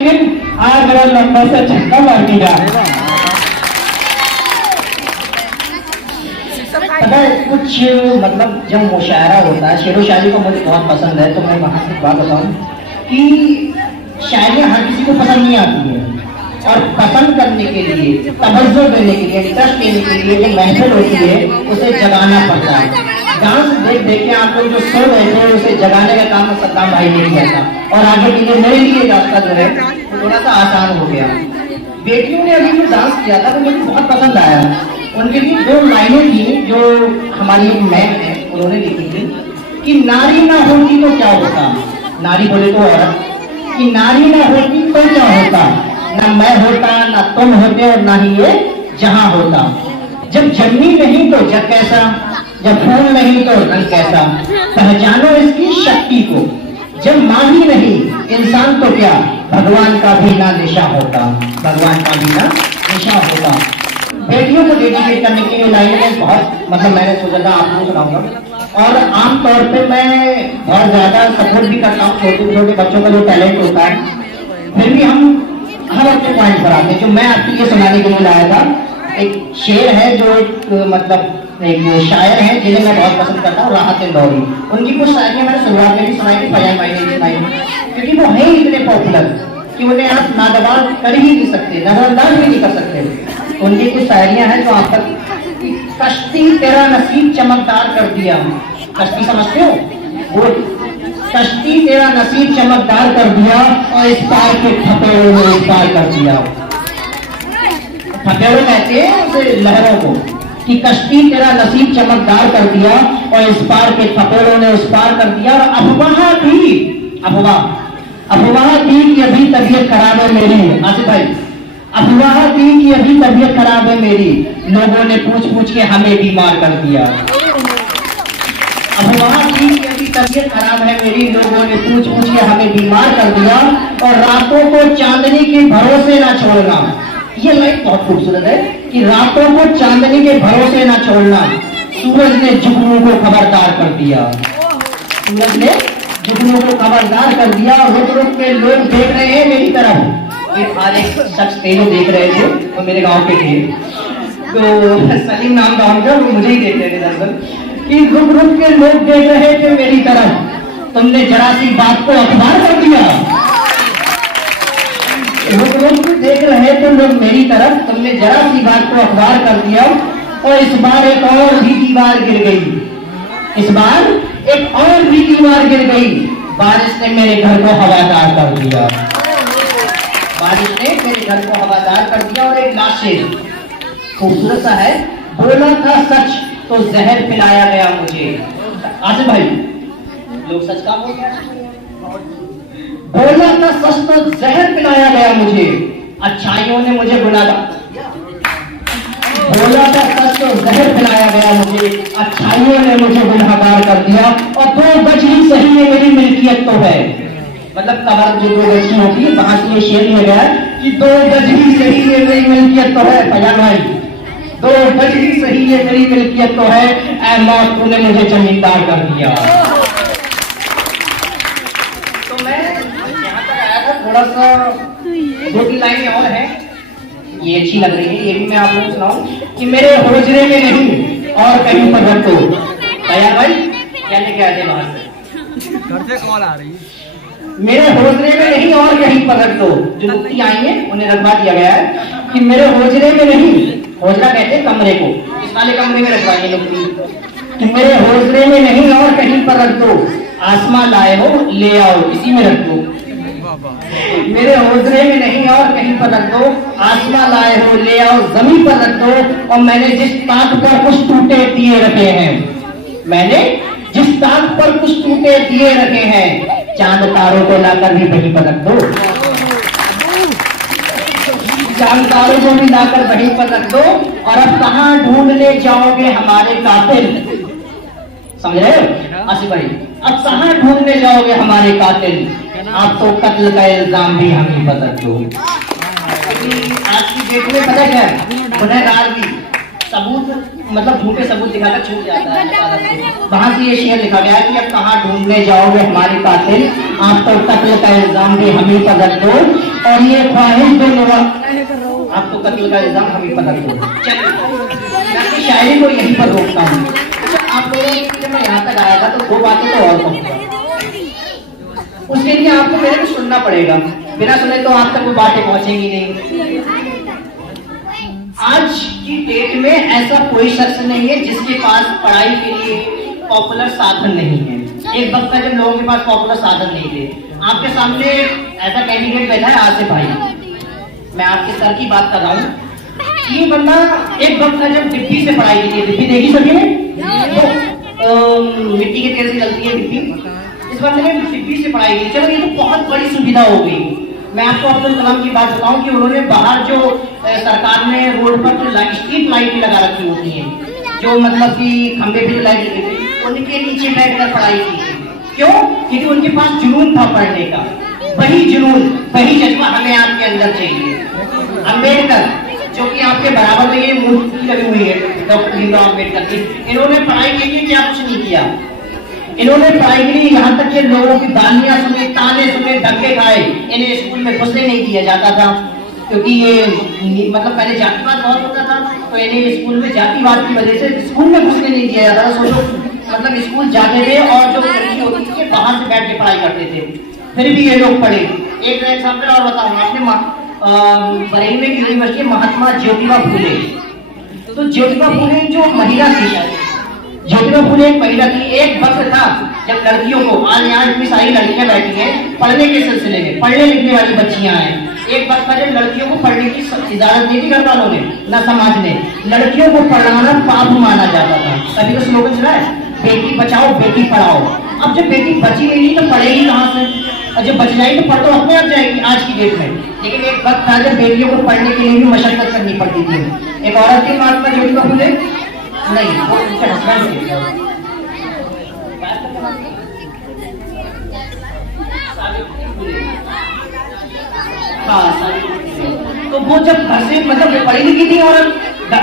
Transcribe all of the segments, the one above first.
आज मेरा लंबा सा झटका मार दिया। पता है कुछ मतलब जब मुशायरा होता है, शेरो शायरी को मुझे बहुत पसंद है, तो मैं वहां से बात बताऊं कि शायरियाँ हर किसी को पसंद नहीं आती है, और पसंद करने के लिए, तवज्जो देने के लिए, इंटरेस्ट देने के लिए जो महफिल होती है उसे जगाना पड़ता है। डांस देख देख के आप लोग जो सो रहे थे उसे जगाने का काम सद्दाम भाई ने किया था, और आगे के लिए मेरे लिए रास्ता जो है थोड़ा सा आसान हो गया। बेटियों ने अभी जो डांस किया था वो मुझे बहुत पसंद आया। उनके लिए दो लाइनें थी जो हमारी मैम है उन्होंने लिखी थी कि नारी ना होती तो क्या होता, नारी बोले तो औरत, कि नारी ना होती तो क्या होता, ना मैं होता, ना तुम होते, और ना ही ये जहां होता। जब जन्मी नहीं तो जग कैसा, जब फूल नहीं तो रंग कैसा, पहचानो इसकी शक्ति को। जब माँ ही नहीं इंसान तो क्या, भगवान का भी ना निशा होता, भगवान का भी ना निशा होता। बेटियों को डेडिकेट करने के लिए लाइनें बहुत मतलब मैंने सोचा था आपको सुनाऊंगा, और आमतौर पे मैं बहुत ज्यादा सपोर्ट भी करता हूँ छोटे छोटे बच्चों का जो टैलेंट होता है, फिर भी हम हर अपने पॉइंट पर आते हैं। जो मैं आपके लिए सुनाने के लिए लाया था एक शेर है, जो एक मतलब एक शायर है जिन्हें मैं बहुत पसंद करता हूँ, राहत इंदौरी। उनकी कुछ शायरियाँ मैंने शुरुआत में भी सुनाई थी, फयाज भाई ने भी सुनाई, क्योंकि वो है इतने पॉपुलर कि उन्हें आप नादबाज कर ही नहीं सकते, नजरअंदाज भी नहीं कर सकते। उनकी कुछ शायरियाँ हैं जो आप तक, कश्ती तेरा नसीब चमकदार कर दिया, कश्ती समझते हो, वो कश्ती तेरा नसीब चमकदार कर दिया, और इस पार के थपेड़ों ने इस पार कर दिया। थपेड़ों कहते हैं उसे लहरों को, कि कश्ती तेरा नसीब चमकदार कर दिया, और इस पार के थपेड़ों ने उस पार कर दिया। और अफवाह थी, अफवाह थी कि अभी तबीयत खराब है मेरी, आसिफ भाई, अफवाह थी कि अभी तबीयत खराब है मेरी, लोगों ने पूछ पूछ के हमें बीमार कर दिया। अफवाह थी कि अभी तबीयत खराब है मेरी, लोगों ने पूछ पूछ के हमें बीमार कर दिया, और रातों को चांदनी के भरोसे ना छोड़ना। ये लाइन बहुत खूबसूरत है कि रातों को चांदनी के भरोसे ना छोड़ना, सूरज ने जुगनू को खबरदार कर दिया, सूरज ने जुगनू को खबरदार कर दिया। और रुक रुक के लोग देख रहे हैं मेरी तरफ, आज एक शख्स थे जो देख रहे थे, वो मेरे गांव के थे, तो सलीम नाम का उनका, वो मुझे ही देख रहे थे दरअसल, कि रुक रुक के लोग देख रहे थे मेरी तरफ, तुमने जरा सी बात को अखबार कर दिया। रुक रुक के देख रहे थे लोग मेरी तरफ, तुमने जरा सी बात को अखबार कर दिया। और इस बार एक और भी दीवार गिर गई, इस बार एक और भी दीवार गिर गई, बारिश ने मेरे घर को हवादार कर दिया, बारिश ने मेरे घर को हवादार कर दिया। और एक लास्ट शेर खूबसूरत सा है, बोला था सच तो जहर पिलाया गया मुझे। आसिफ भाई, लोग सच का बोल गया, बोला था सच तो जहर पिलाया गया मुझे, अच्छाइयों ने मुझे बुलाया, बोला था सच तो जहर पिलाया गया मुझे, अच्छाइयों ने मुझे गुनहगार कर दिया। और 2 गज ही सही है मेरी मिल्कियत तो है, मतलब कबर जो 2 गज की होती है, वहां से ये शेर लिया गया है कि 2 गज ही सही है मेरी मिल्कियत तो है। फयाज भाई, 2 गज ही सही है मेरी मिल्कियत तो है, ऐ मौत तूने मुझे जमींदार कर दिया। तो मैं यहाँ तक आया था, थोड़ा सा 2-3 लाइनें और है, ये अच्छी लग रही है, ये भी मैं आप लोगों को सुनाऊं कि मेरे होजरे में नहीं और कहीं पर रख दो। फयाज भाई क्या लेके आए थे बाहर से, घर से कॉल आ रही है, मेरे होजरे में नहीं और कहीं पर रख दो। जो मुक्ति आई है उन्हें रखवा दिया गया है कि मेरे होजरे में नहीं, होजरा कहते हैं कमरे को, इस वाले कमरे में रखवाइए मुक्ति, कि मेरे होजरे में नहीं और कहीं पर रख दो, आसमां लाए हो ले आओ इसी में रख दो, मेरे होजरे में नहीं और कहीं पर रख दो, आसमां लाए हो ले आओ जमीन पर रख दो। और मैंने जिस ताक पर कुछ टूटे दिए रखे हैं, मैंने जिस ताक पर कुछ टूटे दिए रखे हैं, चांद तारों को लाकर भी वहीं पर रख दो, चांद तारों को भी लाकर वहीं पर रख दो। और अब कहां ढूंढने जाओगे हमारे कातिल, समझ रहे हो आसिफ भाई, अब कहां ढूंढने जाओगे हमारे कातिल, आप तो कत्ल का इल्जाम भी हम ही बदल दो। आज की डेट में पता क्या है, गुनहगार भी सबूत मतलब झूठे सबूत दिखाकर छूट जाता है। वहां से ये शेर लिखा गया कि अब कहाँ ढूंढने जाओगे हमारे कातिल, आप तो कत्ल का इल्जाम भी हमें पर रख दो, और ये ख्वाहिश जो आप तो कत्ल का इल्जाम हमें पर रख दो। मैं अपनी शायरी को यहीं पर रोकता हूँ। आप लोगों ने जब मैं यहाँ तक आया था तो दो बातें तो और कहूँगा, उसके लिए आपको मेरे को सुनना पड़ेगा, बिना सुने तो आप तक वो बातें पहुंचेंगी नहीं। आज की डेट में ऐसा कोई शख्स नहीं है जिसके पास पढ़ाई के लिए पॉपुलर साधन नहीं है। एक वक्त था जब लोगों के पास पॉपुलर साधन नहीं थे। आपके सामने ऐसा कैंडिडेट बैठा है आसिफ भाई, मैं आपके सर की बात कर रहा हूँ। ये बंदा एक वक्त था जब डिब्बी से पढ़ाई की थी। डिब्बी देखी सभी ने? मिट्टी के तेल से चलती है डिब्बी। इस बंदे ने डिब्बी से पढ़ाई की। चलो ये तो बहुत बड़ी सुविधा हो गई। मैं आपको अब्दुल कलाम की बात बताऊं कि उन्होंने बाहर जो सरकार ने रोड पर जो स्ट्रीट लाइट भी लगा रखी होती है, जो मतलब कि खंबे पे जो लाइट लगी थी, उनके नीचे बैठकर पढ़ाई की थी। क्यों? क्योंकि उनके पास जुनून था पढ़ने का। वही जुनून, वही जज्बा हमें आपके अंदर चाहिए। अम्बेडकर जो कि आपके बराबर में ये मूर्ति लगी हुई है, डॉक्टर भीमराव अम्बेडकर की, इन्होंने पढ़ाई के लिए क्या कुछ नहीं किया। इन्होंने पढ़ाई के लिए यहाँ तक के लोगों की गालियां सुने, ताने सुने, धक्के खाए, इन्हें स्कूल में घुसने नहीं दिया जाता था, क्योंकि ये मतलब पहले जातिवाद बहुत होता था, तो इन्हें स्कूल में जातिवाद की वजह से स्कूल में घुसने नहीं दिया जाता था। सोचो, मतलब स्कूल जाते थे और जो लड़की होती थी बाहर से बैठ के पढ़ाई करते थे, फिर भी ये लोग पढ़े। एक एग्जाम्पल और बताऊंगा, आपने बरेली में यूनिवर्सिटी महात्मा ज्योतिबा फूले, तो ज्योतिबा फूले जो महिला थी, ज्योतिबा फूले एक महिला थी। एक वक्त था जब लड़कियों को, आज यहाँ इतनी सारी लड़कियां बैठी हैं पढ़ने के सिलसिले में, पढ़ने लिखने वाली बच्चियां हैं। एक वक्त था जब लड़कियों को पढ़ने की इजाजत नहीं थी घर वालों ने, न समाज ने। लड़कियों को पढ़ाना पाप माना जाता था। तभी तो स्लोगन चला है, बेटी बचाओ बेटी पढ़ाओ। अब जब बेटी बची नहीं तो पढ़ेगी कहाँ से? और जब बच जाएगी तो पढ़ तो अपने आप जाएगी आज की डेट में। लेकिन एक वक्त था जब बेटियों को पढ़ने के लिए भी मशक्कत करनी पड़ती थी। एक औरत थी महात्मा ज्योतिबा फूले, नहीं वो उनके हस्बैंड थे, हाँ, तो वो जब घर से मतलब पढ़ी लिखी थी और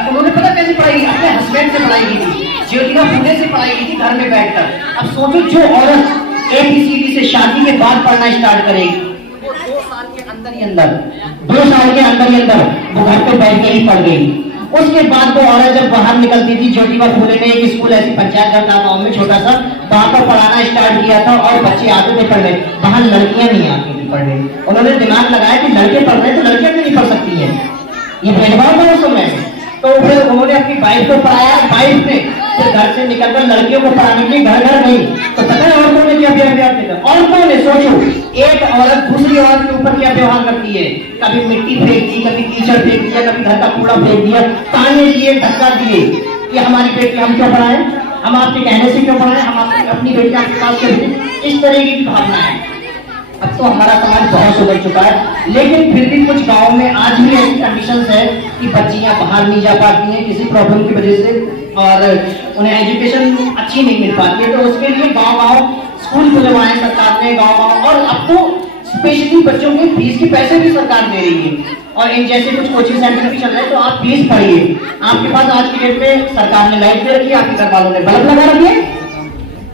उन्होंने पता कैसे पढ़ाई की? अपने हस्बैंड से पढ़ाई की थी, ज्योतिबा फूले से पढ़ाई की थी घर में बैठकर। अब सोचो, जो औरत ABCD से शादी के बाद पढ़ना स्टार्ट करेगी, वो 2 साल के अंदर ही अंदर, 2 साल के अंदर ही अंदर वो घर पे बैठ के ही पढ़ गई। उसके बाद वो औरत जब बाहर निकलती थी, ज्योतिबा फूले ने एक स्कूल ऐसी पंचायत घर था गाँव में छोटा सा, वहां पर पढ़ाना स्टार्ट किया था और बच्चे आते थे पढ़ने, वहां लड़कियां नहीं आती थी पढ़ने। उन्होंने दिमाग लगाया कि लड़के पढ़ रहे तो लड़कियां क्यों नहीं पढ़ सकती है, ये भेदभाव था उस समय। तो फिर उन्होंने अपनी वाइफ को पढ़ाया, वाइफ ने फिर घर से निकलकर लड़कियों को पढ़ाने के लिए घर घर गई। तो पता है औरतों ने क्या व्यवहार किया? औरतों ने, सोचो, एक औरत दूसरी औरत के ऊपर क्या व्यवहार करती है? कभी मिट्टी फेंक दी, कभी कीचड़ फेंक दिया, कभी घर का कूड़ा फेंक दिया, ताने दिए, धक्का दिए कि हमारी बेटी हम क्यों पढ़ाएं, हम आपके कहने से क्यों पढ़ाएं, हम अपनी बेटी आपके पास क्यों भेजें? इस तरह की भावना है। अब तो हमारा समाज बहुत सुधर चुका है, लेकिन फिर भी कुछ गाँव में आज भी ऐसी कंडीशंस है कि बच्चियां बाहर नहीं जा पाती हैं किसी प्रॉब्लम की वजह से, और उन्हें एजुकेशन अच्छी नहीं मिल पाती है। तो उसके लिए गांव-गांव स्कूल खुलवाए सरकार ने, गांव-गांव, और अब तो स्पेशली बच्चों की फीस के पैसे भी सरकार दे रही है, और इन जैसे कुछ कोचिंग सेंटर भी चल रहे हैं। तो आप फीस पढ़िए। आपके पास आज की डेट में सरकार ने लाइट दे रखी है, आपके घर वालों ने बल्ब लगा रखी है,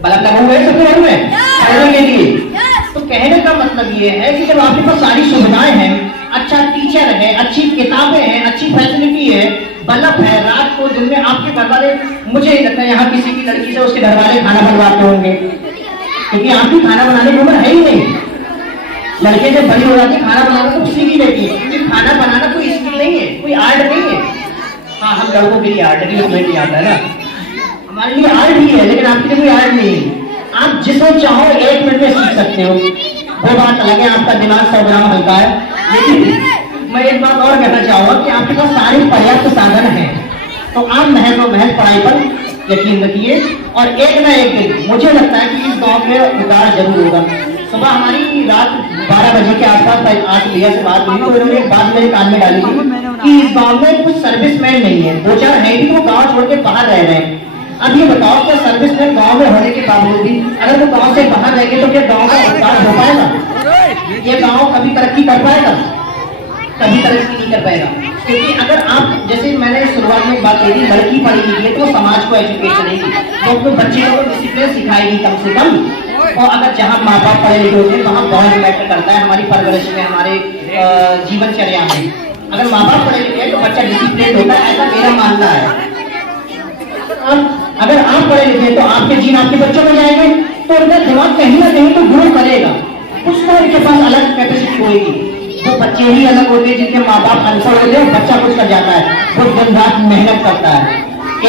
बल्ब लगा हुआ है सबके घर में पढ़ने के लिए। तो कहने का मतलब ये है कि जब आपके पास सारी सुविधाएं हैं, अच्छा टीचर है, अच्छी किताबें हैं, अच्छी फैसिलिटी है, बल्ब है, रात को दिन में आपके घर वाले, मुझे नहीं लगता यहाँ किसी की लड़की से उसके घर वाले खाना बनवाते होंगे, क्योंकि आपकी खाना बनाने की उम्र है ही नहीं। लड़के जब बड़ी हो जाती है खाना बनाना तो सीख ही लेती है, क्योंकि खाना बनाना कोई स्किल नहीं है, कोई आर्ट नहीं है। हाँ, हम लड़कों के लिए आर्ट है, हमें नहीं आता है ना, हमारे लिए आर्ट ही है, लेकिन आपके लिए कोई आर्ट नहीं है। आप जिसे चाहो 1 मिनट में सीख सकते हो। वो बात अलग है, आपका दिमाग 100 ग्राम हल्का है। लेकिन मैं एक बात और कहना चाहूंगा कि आपके पास सारे पर्याप्त साधन है, तो आप महज और महज पढ़ाई पर यकीन रखिए, और एक ना एक दिन मुझे लगता है कि इस गांव में उतार जरूर होगा। सुबह हमारी रात 12 बजे के आसपास आज भैया से बात हुई, तो उन्होंने एक बात मेरे कान में डाली थी कि इस गांव में कुछ सर्विसमैन नहीं है, 2-4 है भी, तो वो गाँव छोड़ के बाहर रह रहे हैं। अब ये बताओ, क्या सर्विसमैन गांव में होने के बावजूद भी अगर वो गांव से बाहर रहेंगे तो क्या गांव का विकास हो पाएगा? ये गांव कभी तरक्की कर पाएगा? कभी तरक्की नहीं कर पाएगा। क्योंकि अगर आप, जैसे मैंने शुरुआत में बात कही थी, लड़की पढ़ी लिखी है तो वो समाज को एजुकेट करेगी, वो अपने बच्चे को डिसिप्लिन सिखाएगी कम से कम। और अगर जहाँ माँ बाप पढ़े लिखे होते हैं वहाँ बहुत मैटर करता है हमारी परवरिश में, हमारे जीवनचर्या में। अगर माँ बाप पढ़े लिखे हैं तो बच्चा डिसिप्लिन होता है, ऐसा मेरा मानना है। अगर आप पढ़े लिखे हैं तो आपके जीन आपके बच्चों में जाएंगे, तो उनका दिमाग कहीं ना कहीं तो ग्रो करेगा, कुछ तो उनके पास अलग कैपेसिटी होगी। वो बच्चे ही अलग होते हैं जिनके माँ बाप अनपढ़ होते हैं, बच्चा कुछ कर जाता है, वो दिन रात मेहनत करता है,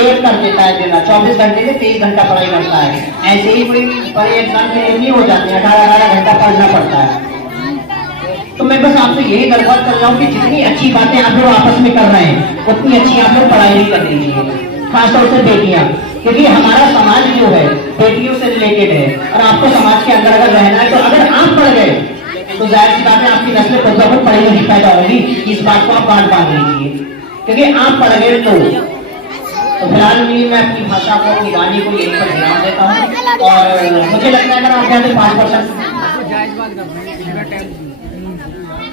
एक कर देता है, दिन रात 24 घंटे से 23 घंटा पढ़ाई करता है। ऐसे ही कोई बड़े एग्जाम के लिए नहीं हो जाते हैं, 18 घंटा पढ़ना पड़ता है। तो मैं बस आपसे यही दरख्वास्त कर रहा हूँ कि जितनी अच्छी बातें आप लोग आपस में कर रहे हैं उतनी अच्छी आप लोग पढ़ाई भी कर लीजिए, खासतौर से बेटियां, क्योंकि हमारा समाज जो है बेटियों से रिलेटेड है। और आपको समाज के अंदर अगर रहना है तो अगर आप पढ़ गए तो जाहिर सी बात है आपकी नस्ल खुद ब खुद पढ़ी लिखी पैदा होगी। इस बात को आप बात बांध लीजिए, क्योंकि आप पढ़ गए तो फिलहाल मैं अपनी भाषा को, अपनी वाणी को यहीं पर ध्यान देता हूँ। और मुझे लगता है अगर आप यहाँ पे 5%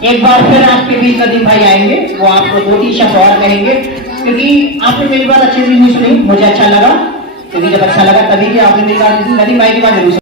एक बार फिर आपके बीच नदीम भाई आएंगे, वो आपको 2-3 शब्द और कहेंगे, क्योंकि आपने मेरी बात अच्छे से नहीं सुनी, मुझे अच्छा लगा, क्योंकि जब अच्छा लगा तभी कि आपने मेरी बात नदीम भाई की बात जरूर